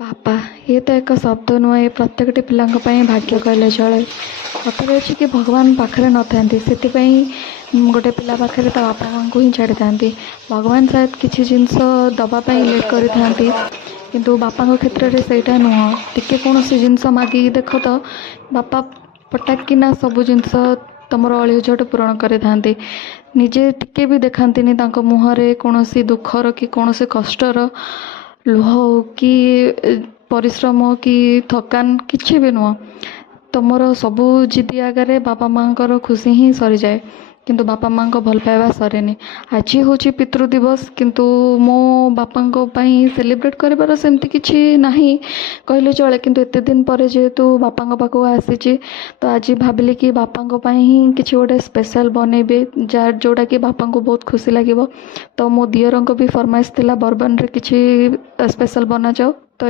ବାପା ଇଏ ତ ଏକ ଶବ୍ଦ ନୁହେଁ, ଏ ପ୍ରତ୍ୟେକଟି ପିଲାଙ୍କ ପାଇଁ ଭାଗ୍ୟ କହିଲେ ଚଳେ। କଥାରେ ଅଛି କି ଭଗବାନ ପାଖରେ ନଥାନ୍ତି, ସେଥିପାଇଁ ଗୋଟେ ପିଲା ପାଖରେ ତା ବାପା ମାଆଙ୍କୁ ହିଁ ଛାଡ଼ିଥାନ୍ତି। ଭଗବାନ ସାୟଦ କିଛି ଜିନିଷ ଦେବା ପାଇଁ ଲେଟ୍ କରିଥାନ୍ତି, କିନ୍ତୁ ବାପାଙ୍କ କ୍ଷେତ୍ରରେ ସେଇଟା ନୁହଁ। ଟିକେ କୌଣସି ଜିନିଷ ମାଗିକି ଦେଖ ତ ବାପା ପଟାକ୍ କିନା ସବୁ ଜିନିଷ ତମର ଅଳିଅଝଟ ପୂରଣ କରିଥାନ୍ତି। ନିଜେ ଟିକେ ବି ଦେଖାନ୍ତିନି ତାଙ୍କ ମୁହଁରେ କୌଣସି ଦୁଃଖର କି କୌଣସି କଷ୍ଟର ଲୁହ ହଉ କି ପରିଶ୍ରମ କି ଥକାନ କିଛି ବି ନୁହଁ। ତମର ସବୁ ଜିଦି ଆଗରେ ବାପା ମାଆଙ୍କର ଖୁସି ହିଁ ସରିଯାଏ, କିନ୍ତୁ ବାପା ମାଆଙ୍କ ଭଲ ପାଇବା ସରେନି। ଆଜି ହେଉଛି ପିତୃ ଦିବସ, କିନ୍ତୁ ମୋ ବାପାଙ୍କ ପାଇଁ ସେଲିବ୍ରେଟ୍ କରିବାର ସେମିତି କିଛି ନାହିଁ କହିଲେ ଚଳେ। କିନ୍ତୁ ଏତେ ଦିନ ପରେ ଯେହେତୁ ବାପାଙ୍କ ପାଖକୁ ଆସିଛି, ତ ଆଜି ଭାବିଲି କି ବାପାଙ୍କ ପାଇଁ ହିଁ କିଛି ଗୋଟେ ସ୍ପେଶାଲ୍ ବନେଇବି, ଯେଉଁଟାକି ବାପାଙ୍କୁ ବହୁତ ଖୁସି ଲାଗିବ। ତ ମୋ ଦିଅରଙ୍କ ବି ଫରମାଇଶ ଥିଲା ବରବାନରେ କିଛି ସ୍ପେଶାଲ୍ ବନାଯାଉ। ତ